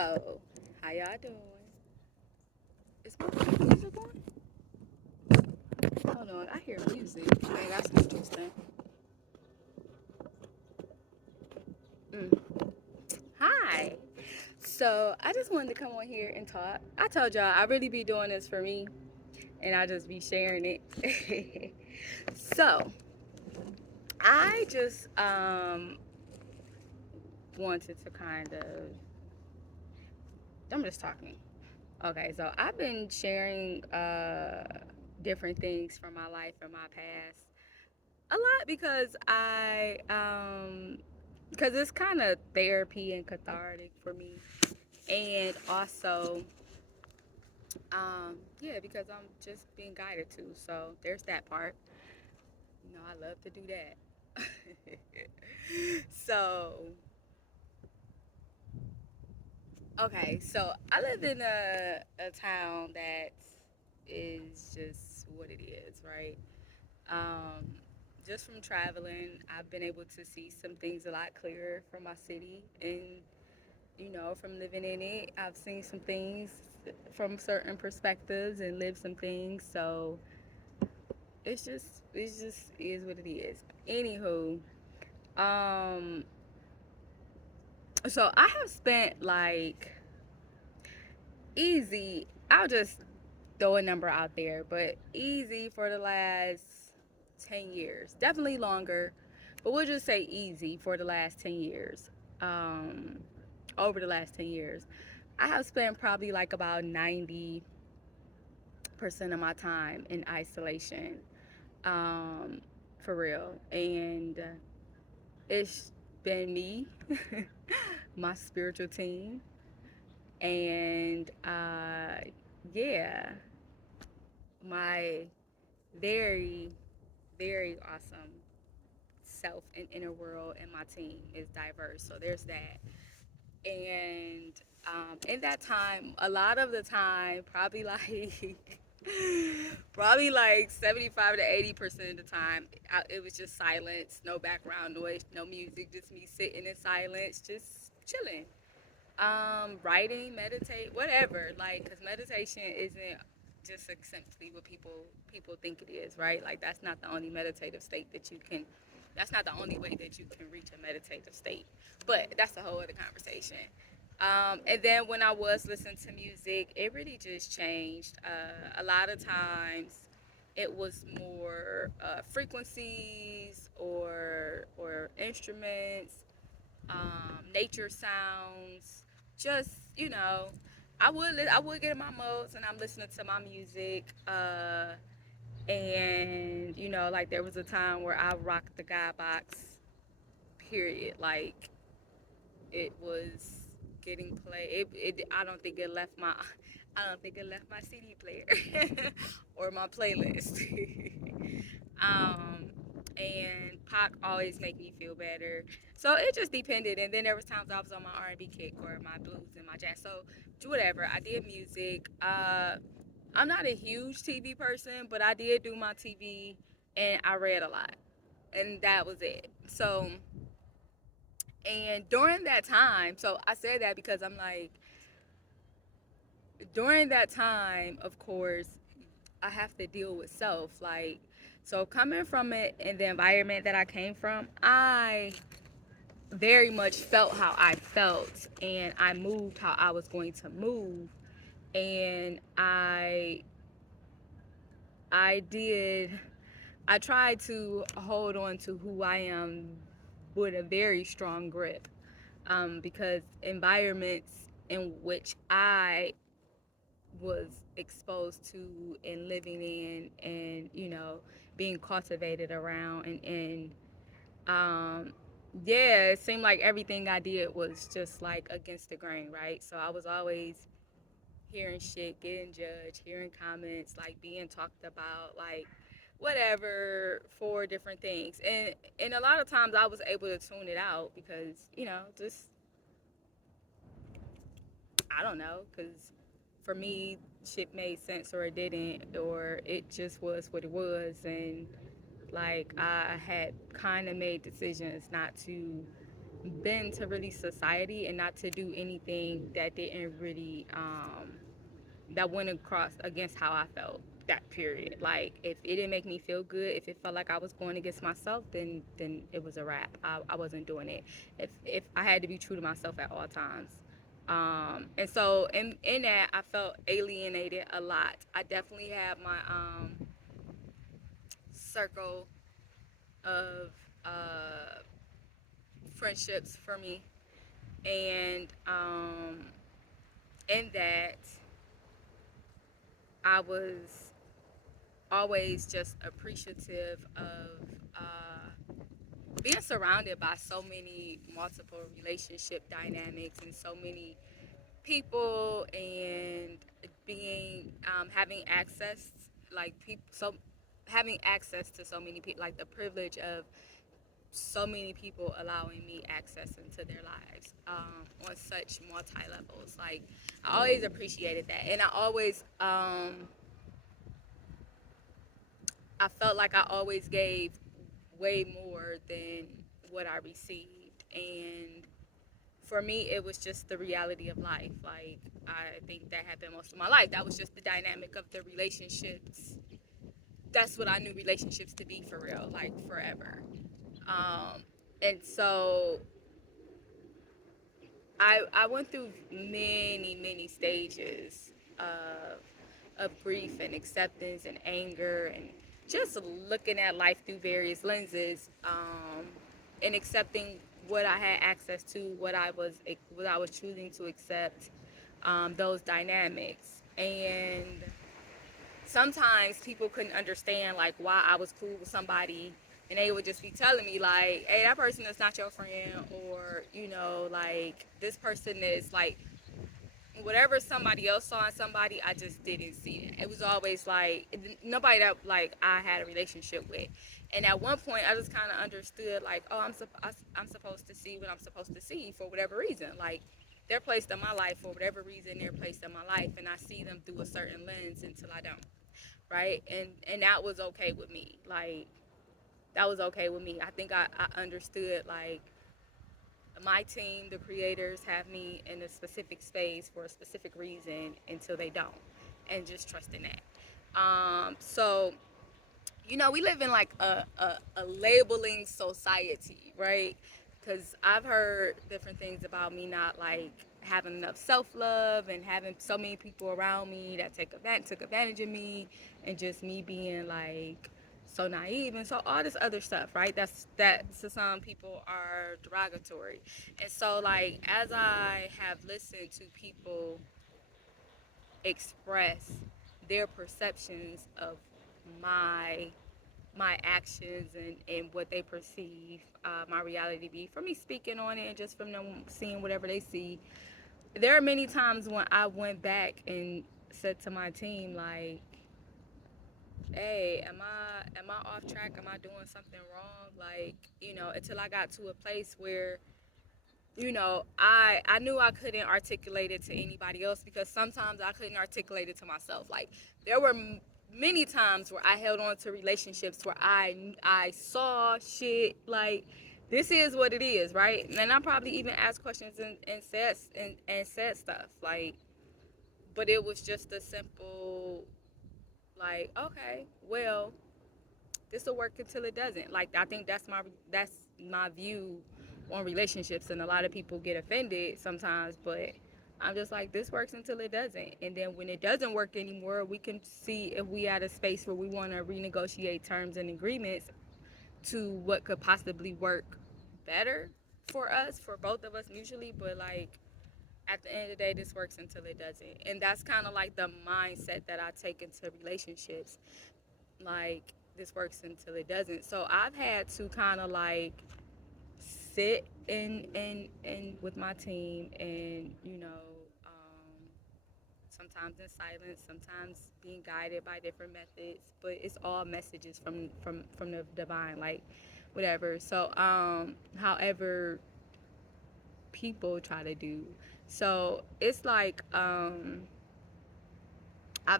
So, how y'all doing? Is my music on? Hold on, I hear music. Man, that's interesting. Mm. Hi. So, I just wanted to come on here and talk. I told y'all I really be doing this for me, and I just be sharing it. So, I just wanted to kind of. I'm just talking. Okay, so I've been sharing different things from my life and my past a lot because it's kind of therapy and cathartic for me, and also yeah, because I'm just being guided to. So there's that part. I love to do that. So okay, so I live in a town that is just what it is, right? Um, just from traveling, I've been able to see some things a lot clearer from my city. And, from living in it, I've seen some things from certain perspectives and lived some things. So it just is what it is. Anywho, um, so I have spent like easy, I'll just throw a number out there, but easy for the last 10 years. Definitely longer, but we'll just say easy for the last 10 years. Um, over the last 10 years, I have spent probably like about 90% of my time in isolation, um, for real. And it's been me, my spiritual team, and yeah, my very, very awesome self and inner world, and my team is diverse. So there's that. And in that time, a lot of the time, probably like probably like 75 to 80% of the time, it was just silence, no background noise, no music, just me sitting in silence, just chilling. Writing, meditate, whatever. Like, cause meditation isn't just simply what people think it is, right? Like, that's not the only meditative state that you can. That's not the only way that you can reach a meditative state. But that's a whole other conversation. And then when I was listening to music, it really just changed. A lot of times, it was more frequencies or instruments, nature sounds. Just I would get in my modes and I'm listening to my music. And like there was a time where I rocked the guy box. Period. Like it was getting played. I don't think it left my. I don't think it left my CD player or my playlist. um, and Pac always make me feel better. So it just depended. And then there was times I was on my R&B kick or my blues and my jazz. So whatever. I did music. I'm not a huge TV person, but I did do my TV and I read a lot, and that was it. So and during that time, so I said that because I'm like, during that time, of course, I have to deal with self. Like, so coming from it in the environment that I came from, I very much felt how I felt and I moved how I was going to move. And I did, I tried to hold on to who I am with a very strong grip, because environments in which I was exposed to and living in and being cultivated around and um yeah, it seemed like everything I did was just like against the grain, right? So I was always hearing shit, getting judged, hearing comments, like being talked about, like whatever, for different things. And a lot of times I was able to tune it out because just I don't know, because for me, shit made sense or it didn't, or it just was what it was. And like I had kind of made decisions not to bend to really society and not to do anything that didn't really that went across against how I felt that period. Like if it didn't make me feel good, if it felt like I was going against myself, then it was a wrap. I wasn't doing it. If I had to be true to myself at all times. And so in that I felt alienated a lot. I definitely had my circle of friendships for me, and in that I was always just appreciative of being surrounded by so many multiple relationship dynamics and so many people, and being having access, like people, so having access to so many people, like the privilege of so many people allowing me access into their lives on such multi levels. Like I always appreciated that, and I felt like I always gave way more than what I received. And for me, it was just the reality of life. Like, I think that happened most of my life. That was just the dynamic of the relationships. That's what I knew relationships to be for real, like forever. And so I went through many stages of grief and acceptance and anger, and just looking at life through various lenses, and accepting what I had access to, what I was choosing to accept, those dynamics. And sometimes people couldn't understand like why I was cool with somebody, and they would just be telling me like, hey, that person is not your friend, or like this person is like whatever somebody else saw in somebody, I just didn't see it. It was always like nobody that like I had a relationship with. And at one point I just kind of understood like, oh, I'm supposed to see what I'm supposed to see for whatever reason. Like they're placed in my life for whatever reason, they're placed in my life, and I see them through a certain lens until I don't. Right? And that was okay with me. Like that was okay with me. I think I understood like my team, the creators, have me in a specific space for a specific reason until they don't, and just trusting that. So we live in like a labeling society, right? Because I've heard different things about me not like having enough self-love, and having so many people around me that took advantage of me, and just me being like so naive, and so all this other stuff, right? That to some people are derogatory. And so like as I have listened to people express their perceptions of my my actions, and what they perceive my reality to be, from me speaking on it and just from them seeing whatever they see, there are many times when I went back and said to my team like, hey, am I off track? Am I doing something wrong? Like, until I got to a place where I knew I couldn't articulate it to anybody else, because sometimes I couldn't articulate it to myself. Like there were many times where I held on to relationships where I saw shit like, this is what it is, right? And I probably even asked questions and said stuff like, but it was just a simple like, okay, well, this will work until it doesn't. Like I think that's my view on relationships, and a lot of people get offended sometimes, but I'm just like, this works until it doesn't. And then when it doesn't work anymore, we can see if we at a space where we want to renegotiate terms and agreements to what could possibly work better for us, for both of us mutually. But like at the end of the day, this works until it doesn't. And that's kind of like the mindset that I take into relationships. Like this works until it doesn't. So I've had to kind of like sit in with my team, and sometimes in silence, sometimes being guided by different methods, but it's all messages from the divine, like whatever. So however people try to do. So it's like I've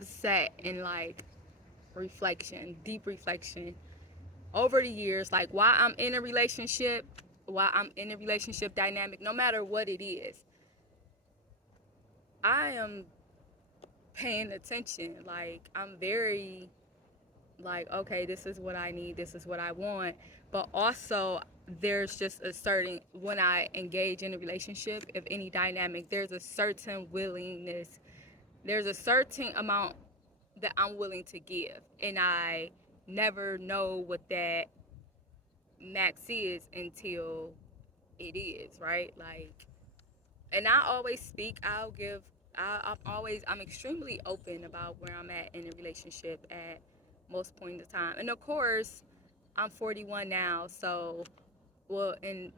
sat in like reflection, deep reflection over the years, like why I'm in a relationship, while I'm in a relationship dynamic, no matter what it is, I am paying attention. Like, I'm very, like, okay, this is what I need, this is what I want. But also, there's just a certain, when I engage in a relationship, if any dynamic, there's a certain willingness, there's a certain amount that I'm willing to give. And I never know what that max is until it is, right? Like, and I always speak, I'm extremely open about where I'm at in a relationship at most point of time. And of course, I'm 41 now, so, well, and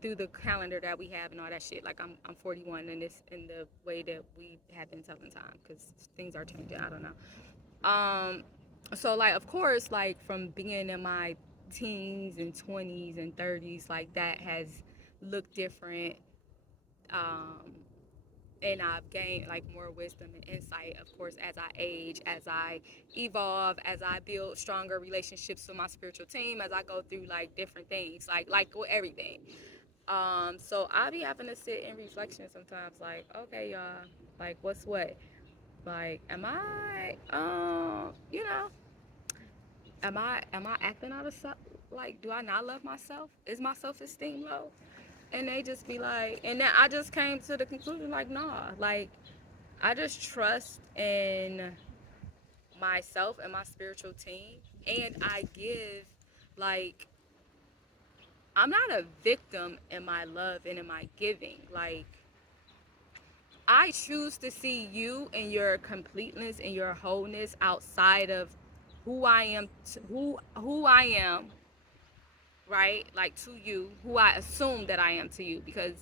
through the calendar that we have and all that shit, like I'm 41 in this, in the way that we have been telling time, because things are changing. I don't know. So, like, of course, like, from being in my teens and 20s and 30s, like, that has looked different. Um, and I've gained like more wisdom and insight, of course, as I age, as I evolve, as I build stronger relationships with my spiritual team, as I go through like different things, like with everything. So I'll be having to sit in reflection sometimes, like, okay, y'all, like, what's what? Like, am I, am I acting out of self? Like, do I not love myself? Is my self-esteem low? And they just be like, and then I just came to the conclusion, like, nah, like, I just trust in myself and my spiritual team. And I give, like, I'm not a victim in my love and in my giving. Like, I choose to see you and your completeness and your wholeness outside of who I am, who I am, right? Like, to you, who I assume that I am to you, because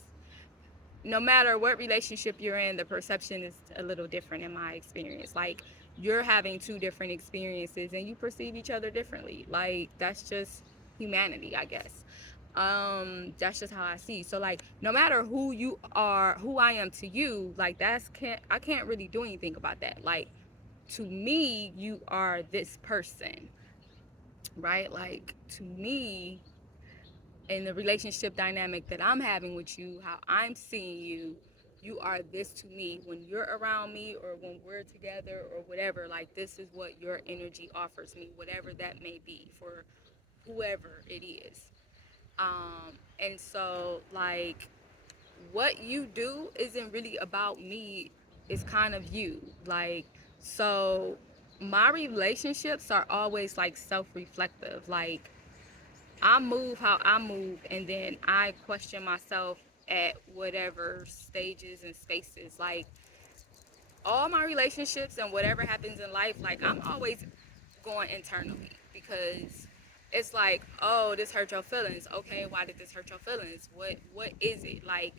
no matter what relationship you're in, the perception is a little different in my experience. Like, you're having two different experiences and you perceive each other differently. Like, that's just humanity, I guess. That's just how I see. So, like, no matter who you are, who I am to you, like, I can't really do anything about that. Like, to me, you are this person, right? Like, to me, in the relationship dynamic that I'm having with you, how I'm seeing you, you are this to me. When you're around me or when we're together or whatever, like, this is what your energy offers me, whatever that may be for whoever it is. And so, like, what you do isn't really about me, it's kind of you. Like, so my relationships are always like self-reflective. Like, I move how I move, and then I question myself at whatever stages and spaces. Like, all my relationships and whatever happens in life, like, I'm always going internally, because it's like, oh, this hurt your feelings. Okay, why did this hurt your feelings? What is it? Like,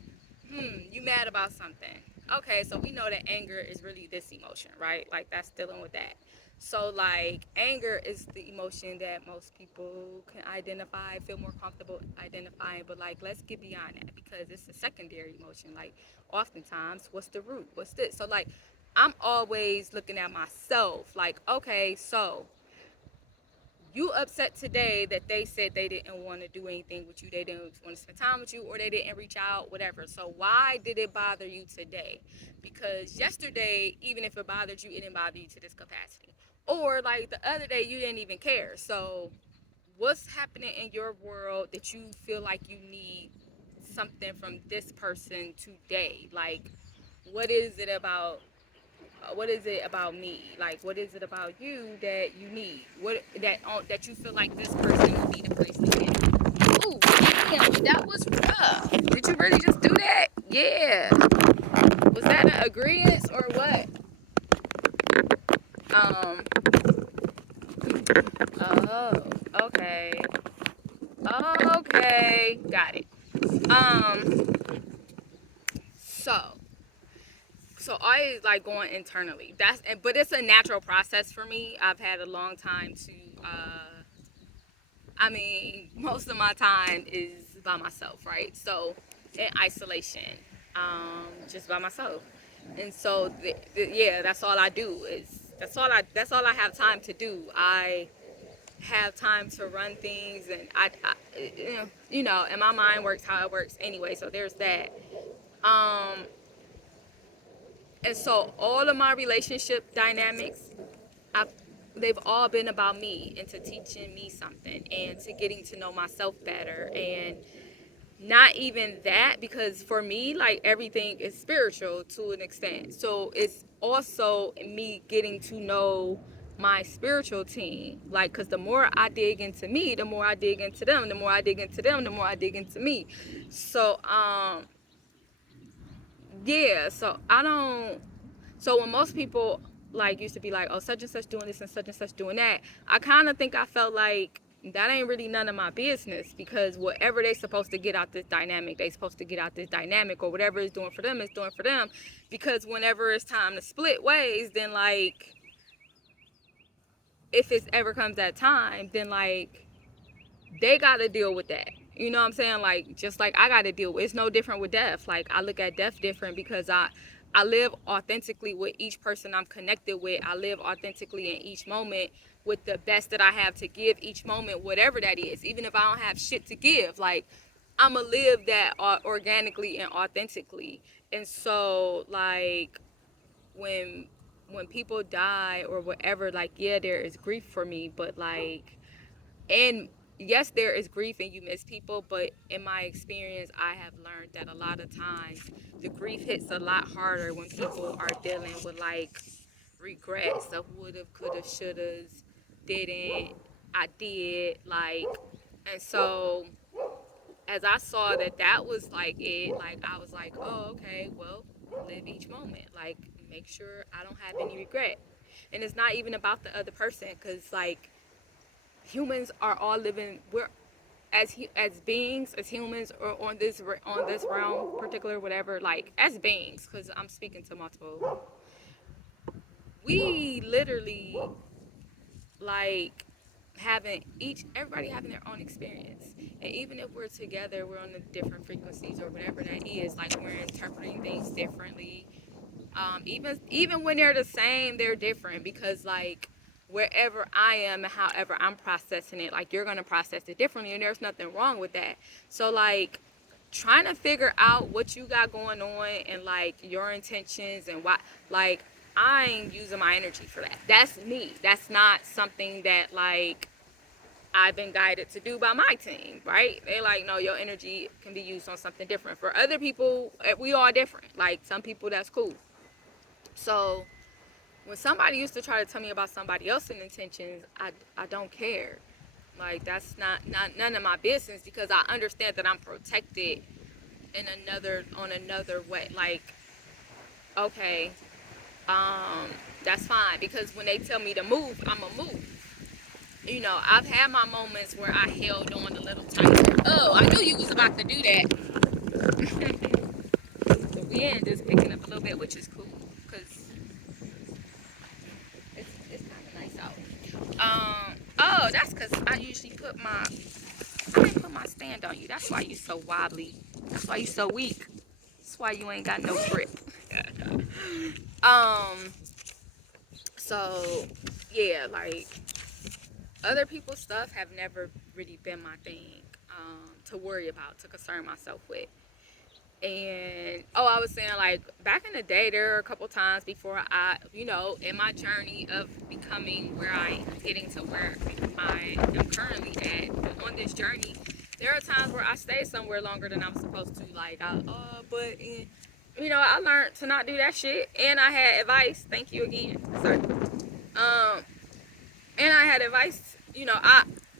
you mad about something. Okay, so we know that anger is really this emotion, right? Like, that's dealing with that. So, like, anger is the emotion that most people can identify, feel more comfortable identifying. But, like, let's get beyond that, because it's a secondary emotion. Like, oftentimes, what's the root? What's this? So, like, I'm always looking at myself, like, okay, so you upset today that they said they didn't want to do anything with you, they didn't want to spend time with you, or they didn't reach out, whatever. So why did it bother you today? Because yesterday, even if it bothered you, it didn't bother you to this capacity. Or, like, the other day, you didn't even care. So what's happening in your world that you feel like you need something from this person today? Like, what is it about, what is it about me? Like, what is it about you that you need? What that you feel like this person would be the place to get? Ooh, damn, that was rough. Did you really just do that? Yeah. Was that an agreement or what? Um. Oh. Okay. Okay. Got it. Um. So. So I like going internally. But it's a natural process for me. I've had a long time to. I mean, most of my time is by myself, right? So, in isolation, just by myself. And so, yeah, that's all I do. That's all I have time to do. have time to run things, and and my mind works how it works anyway, so there's that. um and so all of my relationship dynamics, I've they've all been about me and to teaching me something and to getting to know myself better. And not even that, because for me, like, everything is spiritual to an extent, so it's also me getting to know my spiritual team, like, because the more I dig into me, the more I dig into them, the more I dig into them, the more I dig into me. So yeah, so I don't so when most people, like, used to be like, oh, such and such doing this and such and such doing that, I kind of think I felt like that ain't really none of my business, because whatever they supposed to get out this dynamic, they supposed to get out this dynamic, or whatever it's doing for them is doing for them. Because whenever it's time to split ways, then, like, if it ever comes that time, then, like, they got to deal with that. You know what I'm saying? Like, just like I got to deal with. It's no different with death. Like, I look at death different, because I live authentically with each person I'm connected with. I live authentically in each moment with the best that I have to give each moment, whatever that is. Even if I don't have shit to give, like, I'ma live that organically and authentically. And so, like, when people die or whatever, like, yeah, there is grief for me, but, like, and yes, there is grief and you miss people, but in my experience, I have learned that a lot of times the grief hits a lot harder when people are dealing with, like, regrets of would've, could've, should've, didn't, I did, like. And so as I saw that that was, like, it, like, I was like, oh, okay, well, live each moment, like, make sure I don't have any regret. And it's not even about the other person, because, like, humans are all living, we're as beings, as humans, or on this realm particular, whatever, like, as beings, because I'm speaking to multiple, we literally, like, having everybody having their own experience. And even if we're together, we're on the different frequencies or whatever that is, like, we're interpreting things differently. Even when they're the same, they're different, because, like, wherever I am and however I'm processing it, like, you're gonna process it differently, and there's nothing wrong with that. So, like, trying to figure out what you got going on and, like, your intentions and why, like, I ain't using my energy for that. That's me. That's not something that, like, I've been guided to do by my team, right? They're like, no, your energy can be used on something different. For other people, we all different. Like, some people, that's cool. So when somebody used to try to tell me about somebody else's intentions, I don't care. Like, that's not none of my business, because I understand that I'm protected in on another way. Like, okay, that's fine, because when they tell me to move, I'ma move. You know, I've had my moments where I held on a little tighter. Oh, I knew you was about to do that. The wind is picking up a little bit, which is cool, because it's kind of nice out. Oh, that's because I didn't put my stand on you. That's why you so wobbly. That's why you so weak. That's why you ain't got no grip. um, so yeah, like, other people's stuff have never really been my thing, to worry about, to concern myself with. And oh, I was saying, like, back in the day, there were a couple times before in my journey of becoming where I getting to where I am currently at on this journey, there are times where I stay somewhere longer than I'm supposed to. Like, I learned to not do that shit, and I had advice. Thank you again. Sorry. And I had advice.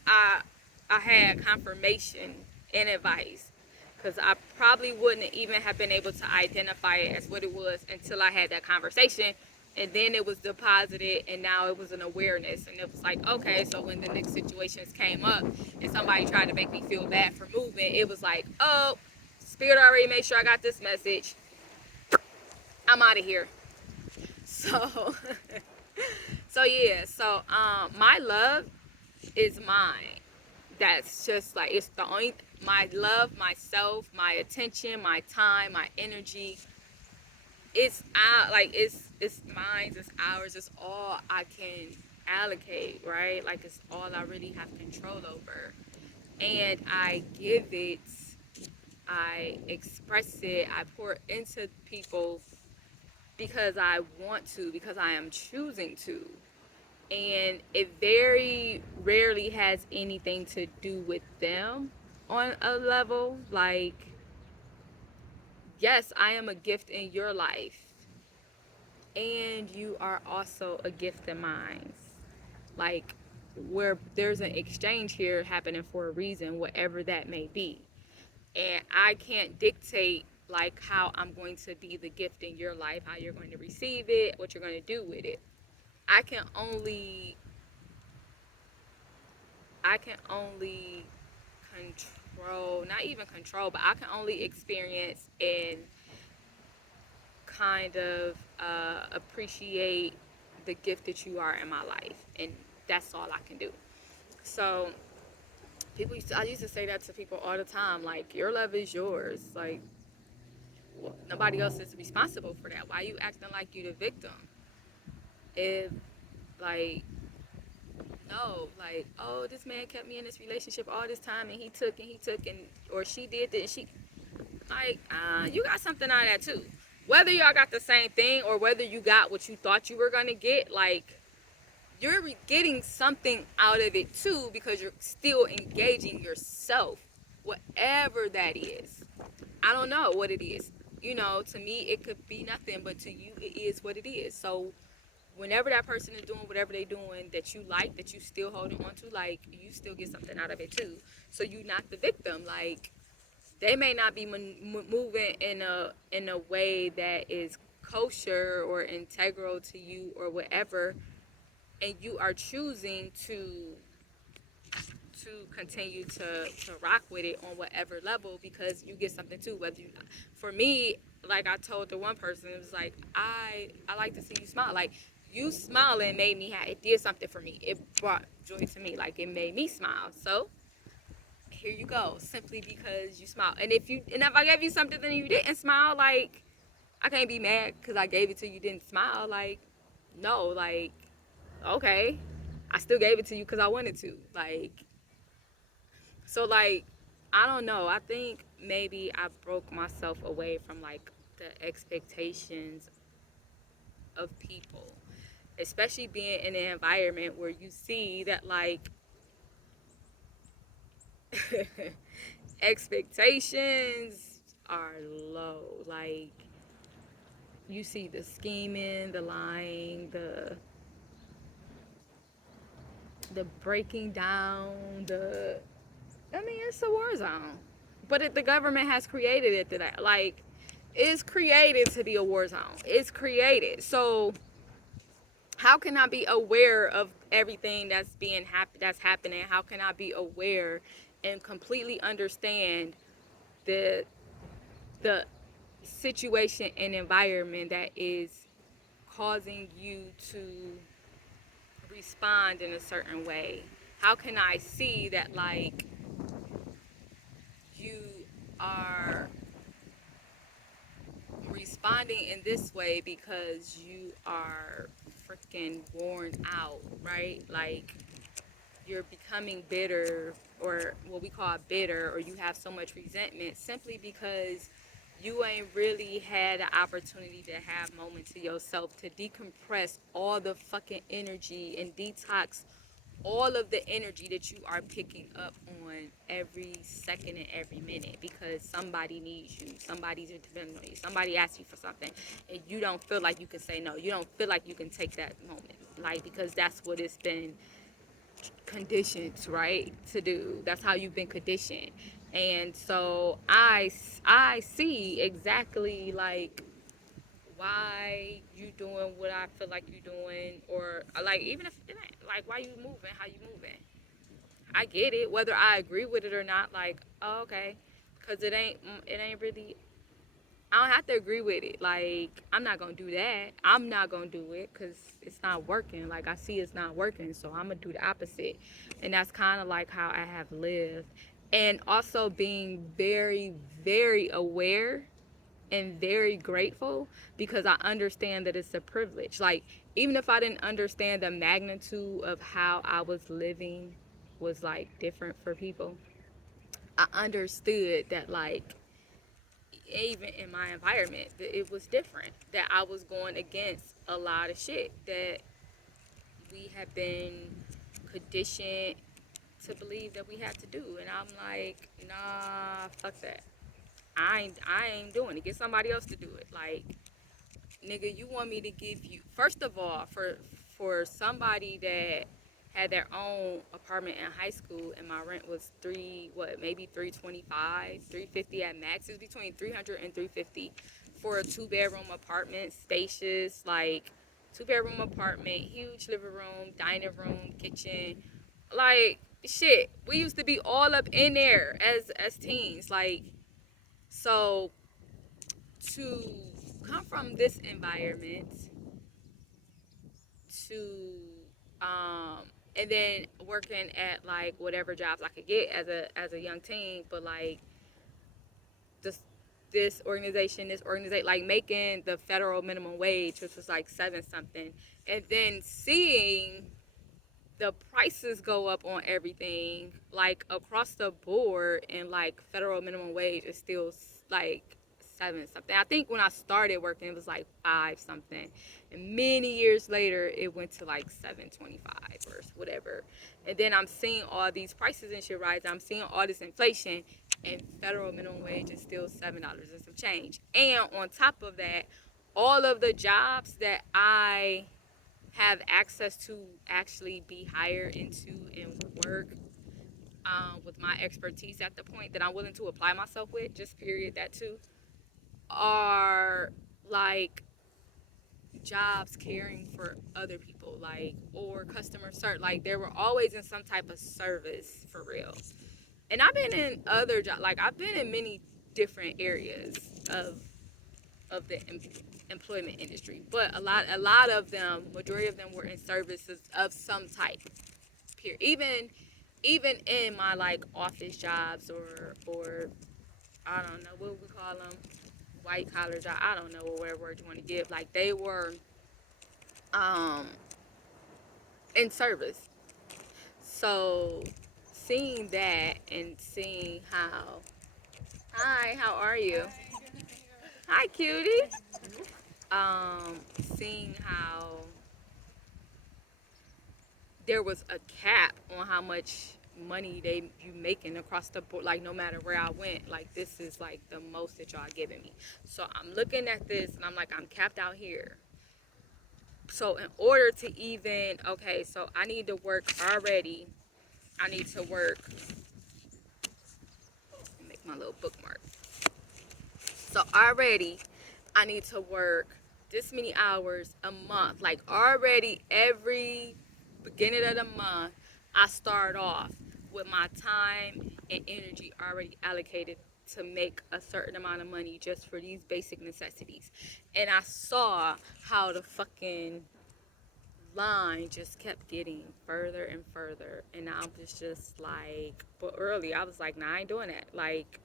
I had confirmation and advice, because I probably wouldn't even have been able to identify it as what it was until I had that conversation, and then it was deposited, and now it was an awareness, and it was like, okay, so when the next situations came up and somebody tried to make me feel bad for moving, it was like, oh, spirit already made sure I got this message, I'm out of here. So so yeah, so my love is mine. That's just, like, it's the only, my love, myself, my attention, my time, my energy, it's out, like, it's mine, it's ours, it's all I can allocate, right? Like it's all I really have control over. And I give it, I express it, I pour into people because I want to, because I am choosing to. And it very rarely has anything to do with them on a level. Like, yes, I am a gift in your life, and you are also a gift in mine. Like, where there's an exchange here happening for a reason, whatever that may be. And I can't dictate like how I'm going to be the gift in your life, how you're going to receive it, what you're going to do with it. I can only I can only control, not even control, but I can only experience and kind of appreciate the gift that you are in my life, and that's all I can do. So I used to say that to people all the time, like your love is yours, like well, nobody else is responsible for that. Why are you acting like you the victim? If like no, like oh this man kept me in this relationship all this time and he took and or she did this and she like you got something out of that too. Whether y'all got the same thing or whether you got what you thought you were gonna get, like you're getting something out of it too because you're still engaging yourself, whatever that is. I don't know what it is. You know, to me, it could be nothing, but to you, it is what it is. So, whenever that person is doing whatever they're doing that you like, that you still holding on to, like, you still get something out of it too. So, you're not the victim. Like, they may not be moving in a way that is kosher or integral to you or whatever, and you are choosing to continue to rock with it on whatever level because you get something too. Whether you, for me, like I told the one person, it was like I like to see you smile. Like you smiling made me happy. It did something for me. It brought joy to me. Like it made me smile. So here you go, simply because you smile. And if I gave you something and you didn't smile, like I can't be mad because I gave it to you didn't smile. Like no, like okay, I still gave it to you because I wanted to. Like so like I don't know. I think maybe I broke myself away from like the expectations of people, especially being in an environment where you see that like expectations are low. Like you see the scheming, the lying, the breaking down, I mean, it's a war zone. But the government has created it to that. Like, it's created to be a war zone. It's created. So, how can I be aware of everything that's happening? How can I be aware and completely understand the the situation and environment that is causing you to respond in a certain way? How can I see that like you are responding in this way because you are freaking worn out, right? Like you're becoming bitter or what we call bitter, or you have so much resentment simply because you ain't really had the opportunity to have moments to yourself to decompress all the fucking energy and detox all of the energy that you are picking up on every second and every minute because somebody needs you, somebody's depending on you, somebody asks you for something, and you don't feel like you can say no. You don't feel like you can take that moment, like because that's what it's been conditioned, right, to do. That's how you've been conditioned, and so I see exactly like why you doing what I feel like you doing, or like even if it ain't like why you moving, how you moving. I get it, whether I agree with it or not. Like, oh, okay, because it ain't really. I don't have to agree with it. Like, I'm not gonna do that. I'm not gonna do it because it's not working. Like, I see it's not working, so I'm gonna do the opposite, and that's kind of like how I have lived, and also being very, very aware and very grateful because I understand that it's a privilege. Like, even if I didn't understand the magnitude of how I was living was like different for people, I understood that, like, even in my environment, that it was different, that I was going against a lot of shit that we have been conditioned to believe that we have to do. And I'm like, nah, fuck that. I ain't doing it. Get somebody else to do it. Like, nigga, you want me to give you, first of all, for somebody that had their own apartment in high school and my rent was maybe 325, 350 at max. It's between 300 and 350 for a 2-bedroom apartment, spacious, like 2-bedroom apartment, huge living room, dining room, kitchen. Like, shit, we used to be all up in there as teens. Like, so to come from this environment to and then working at like whatever jobs I could get as a young teen, but like this this organization, like making the federal minimum wage, which was like 7 something, and then seeing the prices go up on everything, like across the board, and like federal minimum wage is still like 7 something. I think when I started working, it was like 5 something, and many years later, it went to like 7.25 or whatever. And then I'm seeing all these prices and shit rise. I'm seeing all this inflation, and federal minimum wage is still $7 and some change. And on top of that, all of the jobs that I have access to actually be hired into and work with my expertise at the point that I'm willing to apply myself with, just period, that too, are like jobs caring for other people, like, or customer service. Like, they were always in some type of service for real. And I've been in other jobs, like, I've been in many different areas of the employment industry, but a lot of them, majority of them were in services of some type. Period. Even in my like office jobs or I don't know what we call them, white collar job. I don't know whatever word you want to give. Like, they were um in service. So seeing that and seeing how are you? Hi, cutie. Seeing how there was a cap on how much money you making across the board, like no matter where I went, like this is like the most that y'all giving me. So I'm looking at this and I'm like, I'm capped out here. So in order to even, okay, so I need to work already. I need to work, make my little bookmark. So already I need to work this many hours a month. Like, already every beginning of the month, I start off with my time and energy already allocated to make a certain amount of money just for these basic necessities. And I saw how the fucking line just kept getting further and further. And I was just like, but early, I was like, nah, I ain't doing that. Like,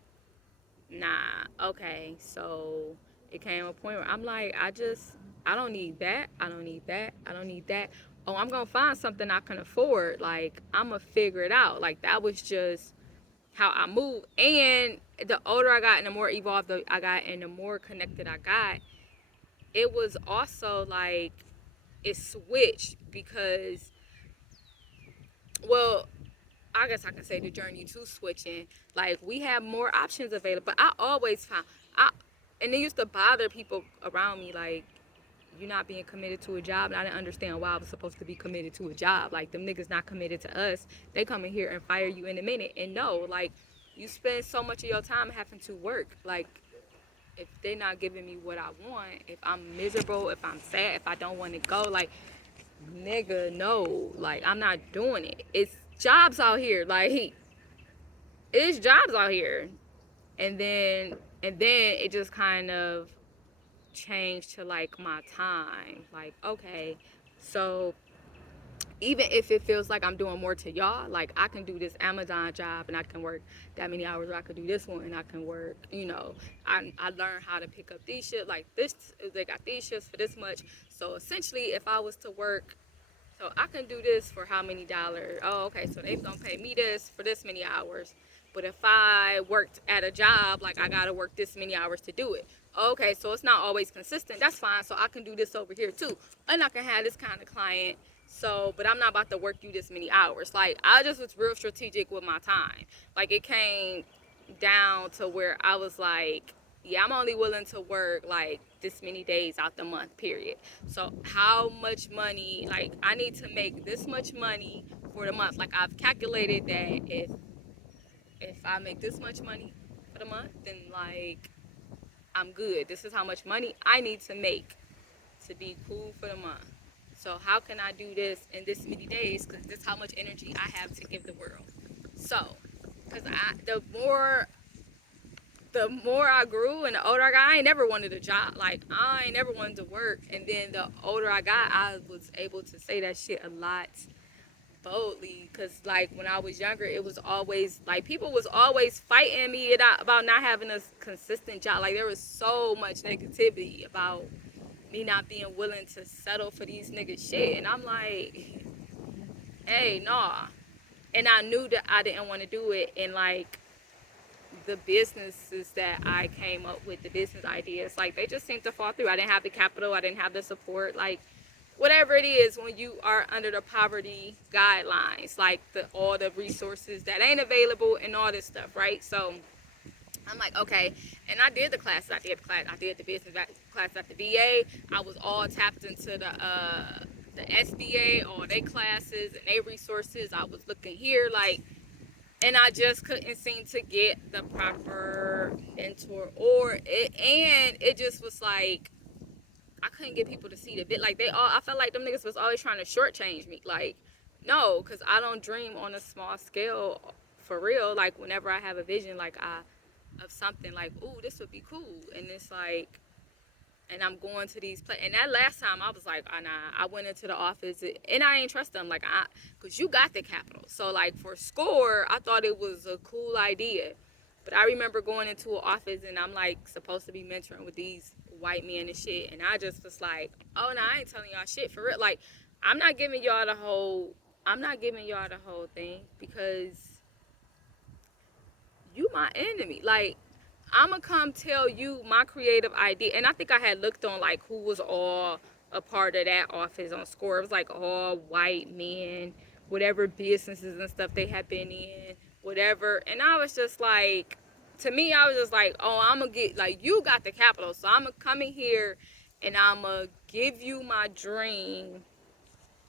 nah, okay. So it came a point where I'm like, I don't need that. I don't need that. I don't need that. Oh, I'm going to find something I can afford. Like, I'm going to figure it out. Like, that was just how I moved. And the older I got and the more evolved I got and the more connected I got, it was also like, it switched because, well, I guess I can say the journey to switching. Like, we have more options available. But I always found, and it used to bother people around me, like, you're not being committed to a job. And I didn't understand why I was supposed to be committed to a job. Like, them niggas not committed to us. They come in here and fire you in a minute. And no, like, you spend so much of your time having to work. Like, if they're not giving me what I want, if I'm miserable, if I'm sad, if I don't want to go, like, nigga, no. Like, I'm not doing it. It's jobs out here. Like, it's jobs out here. And then it just kind of changed to like my time. Like, okay, so even if it feels like I'm doing more to y'all, like I can do this Amazon job and I can work that many hours, or I could do this one and I can work, I learned how to pick up these shifts, like this, they got these shifts for this much. So essentially, if I was to work, so I can do this for how many dollars? Oh, okay, so they're gonna pay me this for this many hours. But if I worked at a job, like I gotta work this many hours to do it. Okay, so it's not always consistent. That's fine. So I can do this over here too. And I can have this kind of client. So, but I'm not about to work you this many hours. Like, I just was real strategic with my time. Like, it came down to where I was like, yeah, I'm only willing to work like this many days out the month, period. So how much money, like I need to make this much money for the month. Like I've calculated that if I make this much money for the month, then like I'm good. This is how much money I need to make to be cool for the month. So how can I do this in this many days? Because this is how much energy I have to give the world. So, because the more I grew and the older I got, I ain't never wanted a job. Like, I ain't never wanted to work. And then the older I got, I was able to say that shit a lot boldly. Because, like, when I was younger, it was always, like, people was always fighting me about not having a consistent job. Like, there was so much negativity about me not being willing to settle for these niggas shit. And I'm like, hey, nah. And I knew that I didn't want to do it. And, like, the businesses that I came up with, the business ideas, like they just seemed to fall through. I didn't have the capital, I didn't have the support, like whatever it is when you are under the poverty guidelines, like all the resources that ain't available and all this stuff, right? So I'm like, okay, and I did the classes, I did the business class at the VA. I was all tapped into the SBA, all their classes and their resources. I was looking here, like, and I just couldn't seem to get the proper mentor, and it just was like I couldn't get people to see the bit. Like I felt like them niggas was always trying to shortchange me. Like, no, because I don't dream on a small scale for real. Like whenever I have a vision, like of something, like, ooh, this would be cool, and it's like, and I'm going to these places. And that last time I was like, oh, nah, I went into the office and I ain't trust them. Like, because you got the capital. So, like, for SCORE, I thought it was a cool idea. But I remember going into an office and I'm, like, supposed to be mentoring with these white men and shit. And I just was like, oh, no, I ain't telling y'all shit for real. Like, I'm not giving y'all the whole thing because you my enemy. Like, I'ma come tell you my creative idea. And I think I had looked on like who was all a part of that office on SCORE. It was like all white men, whatever businesses and stuff they had been in, whatever. And I was just like, to me, I was just like, oh, I'm gonna get, like, you got the capital, so I'm gonna come in here and I'm gonna give you my dream,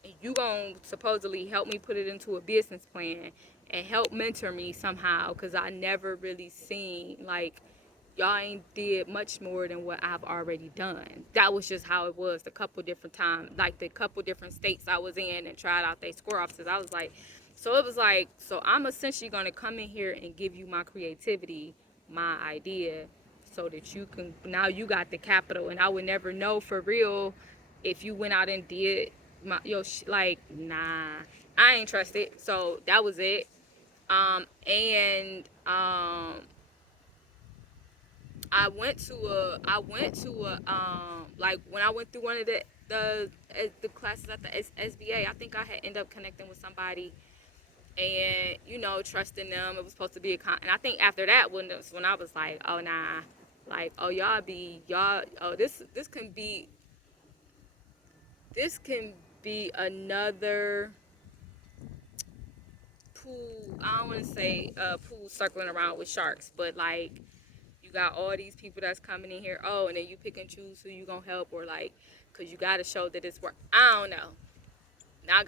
and you gonna supposedly help me put it into a business plan and help mentor me somehow, because I never really seen, like, y'all ain't did much more than what I've already done. That was just how it was the couple different times, like the couple different states I was in and tried out they SCORE offices. I was like, so it was like, so I'm essentially gonna come in here and give you my creativity, my idea, so that you can, now you got the capital. And I would never know for real if you went out and did like, nah, I ain't trust it. So that was it. And like when I went through one of the classes at the SBA, I think I had ended up connecting with somebody and, trusting them. It was supposed to be and I think after that, when I was like, oh, nah, like, oh, oh, this can be another pool. I don't want to say pool circling around with sharks, but like, you got all these people that's coming in here. Oh, and then you pick and choose who you gonna help, or like, cause you gotta show that it's work. I don't know. Now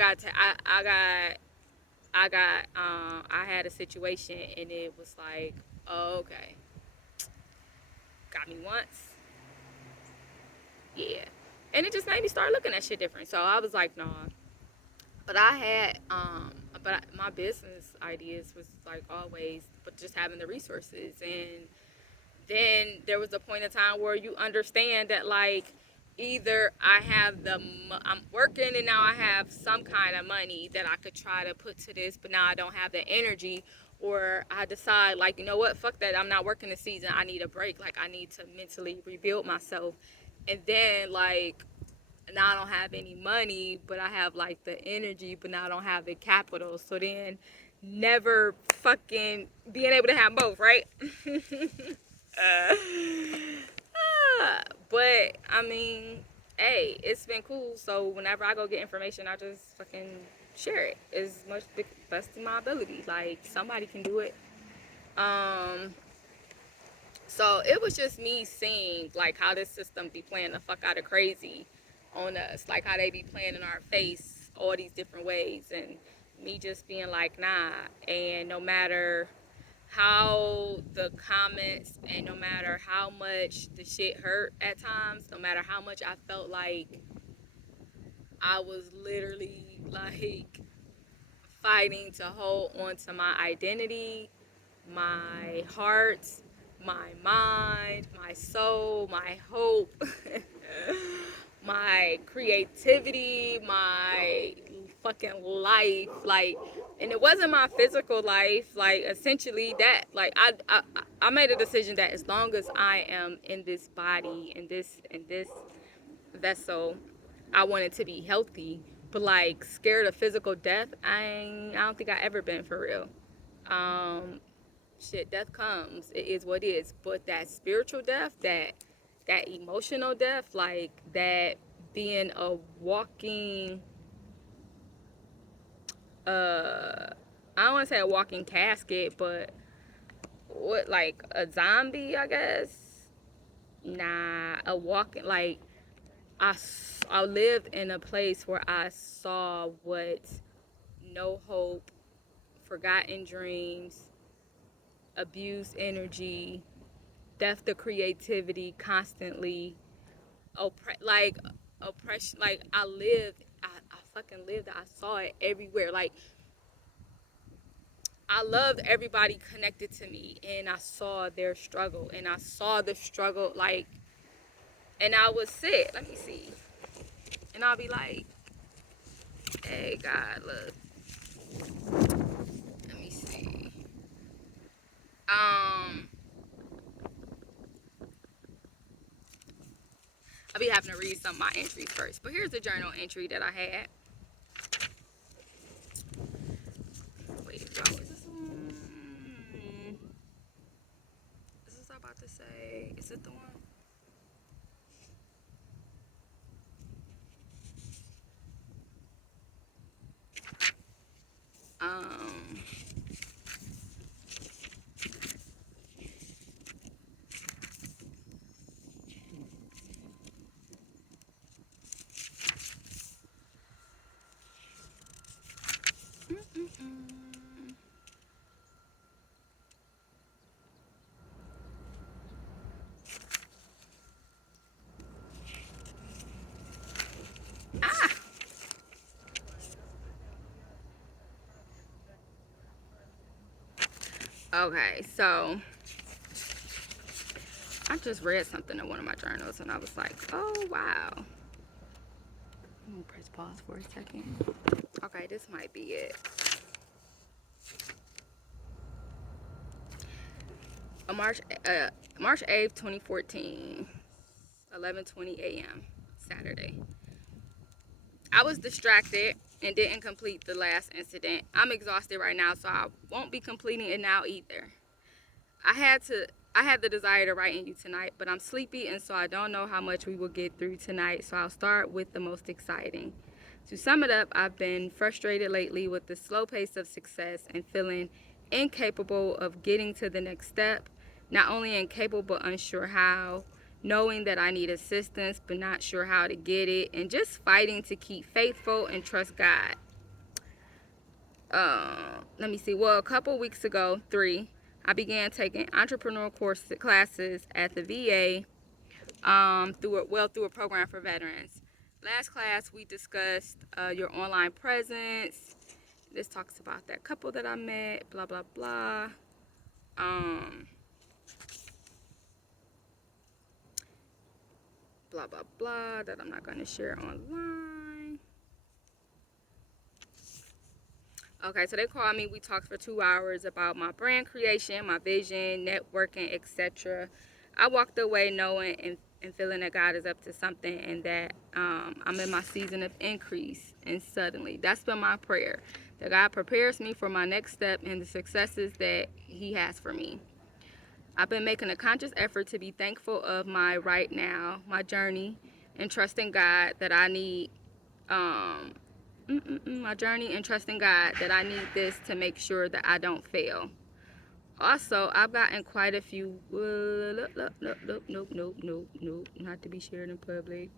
I had a situation and it was like, oh, okay, got me once, yeah, and it just made me start looking at shit different. So I was like, nah. But my business ideas was like always, but just having the resources. And then there was a point in time where you understand that, like, either I'm working and now I have some kind of money that I could try to put to this, but now I don't have the energy, or I decide, like, you know what, fuck that, I'm not working this season, I need a break, like, I need to mentally rebuild myself. And then, like, now I don't have any money, but I have, like, the energy, but now I don't have the capital. So then never fucking being able to have both, right? uh, but I mean, hey, it's been cool. So whenever I go get information, I just fucking share it as much best in my ability. Like, somebody can do it. Um, so it was just me seeing, like, how this system be playing the fuck out of crazy on us, like how they be playing in our face all these different ways, and me just being like, nah. And no matter how the comments, and no matter how much the shit hurt at times, no matter how much I felt like I was literally like fighting to hold on to my identity, my heart, my mind, my soul, my hope, my creativity, my fucking life, like, and it wasn't my physical life, like, essentially that, like, I made a decision that as long as I am in this body, in this vessel, I wanted to be healthy. But, like, scared of physical death, I don't think I ever been, for real. um Shit, death comes, it is what it is. But that spiritual death, that emotional death, like, that being a walking, I don't want to say a walking casket, but what, like a zombie, I guess. Nah, a walking, like, I lived in a place where I saw what no hope, forgotten dreams, abused energy, death to creativity constantly, like, oppression. Like, I fucking lived it. I saw it everywhere. Like, I loved everybody connected to me, and I saw their struggle, and I saw the struggle, like, and I would sit, let me see, and I'll be like, hey, God, look, let me see. I'll be having to read some of my entries first, but here's the journal entry that I had. Wait, is this one? Is this about to say? Is it the one? Um. Ah. Okay, so I just read something in one of my journals, and I was like, oh wow. I'm gonna press pause for a second. Okay, this might be it. March 8th, 2014, 11:20 a.m. Saturday. I was distracted and didn't complete the last incident. I'm exhausted right now, so I won't be completing it now either. I had the desire to write in you tonight, but I'm sleepy, and so I don't know how much we will get through tonight, so I'll start with the most exciting. To sum it up, I've been frustrated lately with the slow pace of success and feeling incapable of getting to the next step. Not only incapable, but unsure how, knowing that I need assistance, but not sure how to get it, and just fighting to keep faithful and trust God. Let me see. Well, a couple weeks ago, I began taking entrepreneurial classes at the VA, through a program for veterans. Last class, we discussed your online presence. This talks about that couple that I met, blah, blah, blah. Blah, blah, blah, blah, that I'm not going to share online. Okay, so they called me. We talked for 2 hours about my brand creation, my vision, networking, etc. I walked away knowing and feeling that God is up to something, and that I'm in my season of increase. And suddenly, that's been my prayer, that God prepares me for my next step and the successes that He has for me. I've been making a conscious effort to be thankful of my right now, my journey, and trusting God that I need my journey and trusting God that I need this to make sure that I don't fail. Also, I've gotten quite a few nope, not to be shared in public.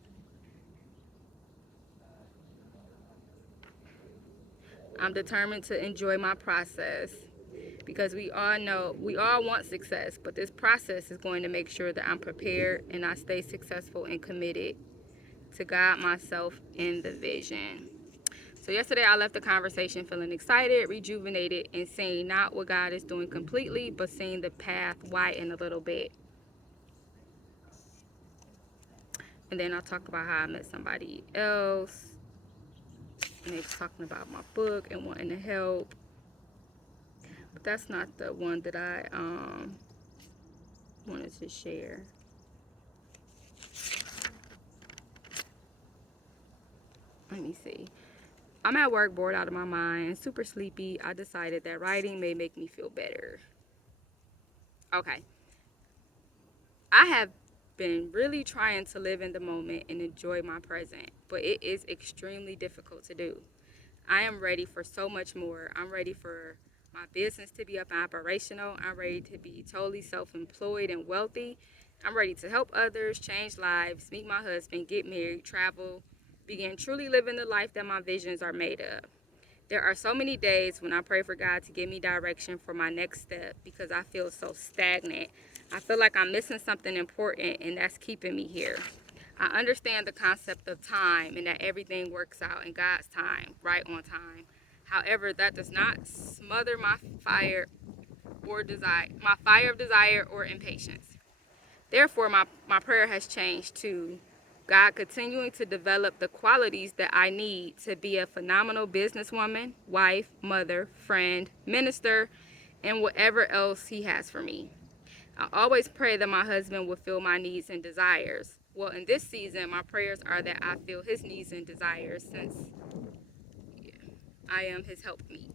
I'm determined to enjoy my process, because we all want success, but this process is going to make sure that I'm prepared and I stay successful and committed to God, myself, and the vision. So yesterday I left the conversation feeling excited, rejuvenated, and seeing not what God is doing completely, but seeing the path widen a little bit. And then I talk about how I met somebody else, and they was talking about my book and wanting to help. But that's not the one that I wanted to share. Let me see. I'm at work, bored out of my mind, super sleepy. I decided that writing may make me feel better. Okay. I have been really trying to live in the moment and enjoy my present, but it is extremely difficult to do. I am ready for so much more. I'm ready for my business to be up and operational. I'm ready to be totally self-employed and wealthy. I'm ready to help others, change lives, meet my husband, get married, travel, begin truly living the life that my visions are made of. There are so many days when I pray for God to give me direction for my next step, because I feel so stagnant. I feel like I'm missing something important, and that's keeping me here. I understand the concept of time and that everything works out in God's time, right on time. However, that does not smother my fire of desire or impatience. Therefore, my prayer has changed to God continuing to develop the qualities that I need to be a phenomenal businesswoman, wife, mother, friend, minister, and whatever else He has for me. I always pray that my husband will fill my needs and desires. Well, in this season, my prayers are that I fill his needs and desires, since I am his helpmeet.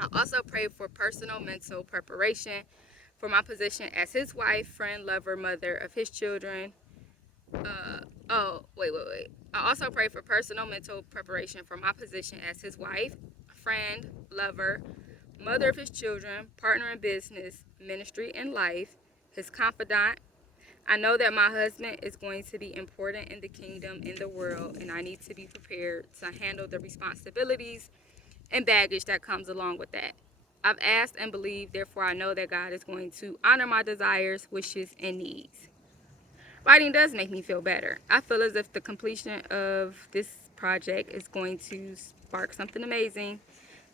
I also pray for personal mental preparation for my position as his wife, friend, lover, mother of his children. Wait. I also pray for personal mental preparation for my position as his wife, friend, lover, mother of his children, partner in business, ministry, and life, his confidant. I know that my husband is going to be important in the kingdom, in the world, and I need to be prepared to handle the responsibilities and baggage that comes along with that. I've asked and believed, therefore I know that God is going to honor my desires, wishes, and needs. Writing does make me feel better. I feel as if the completion of this project is going to spark something amazing.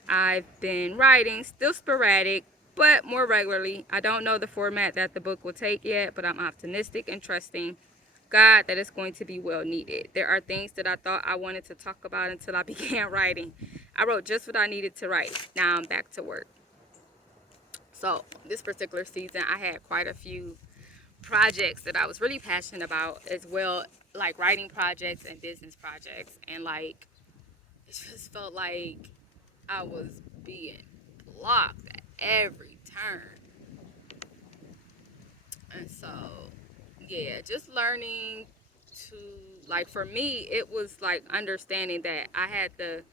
I've been writing, still sporadic, but more regularly. I don't know the format that the book will take yet, but I'm optimistic and trusting God that it's going to be well needed. There are things that I thought I wanted to talk about until I began writing. I wrote just what I needed to write. Now I'm back to work. So this particular season, I had quite a few projects that I was really passionate about, as well, like writing projects and business projects. And like, it just felt like I was being blocked at every turn. And so, yeah, just learning to, like, for me, it was like understanding that I had the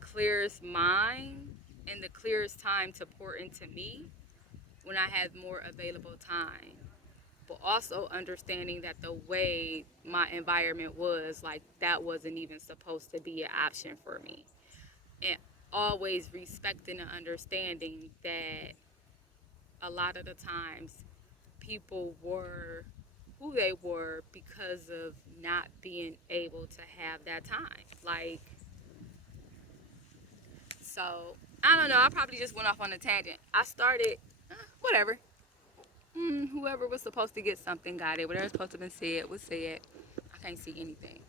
clearest mind and the clearest time to pour into me when I had more available time. But also understanding that the way my environment was, like, that wasn't even supposed to be an option for me. And always respecting and understanding that a lot of the times people were who they were because of not being able to have that time. Like, so, I don't know. I probably just went off on a tangent. I started, whatever. Whoever was supposed to get something got it. Whatever was supposed to have been said was said. Can't see anything.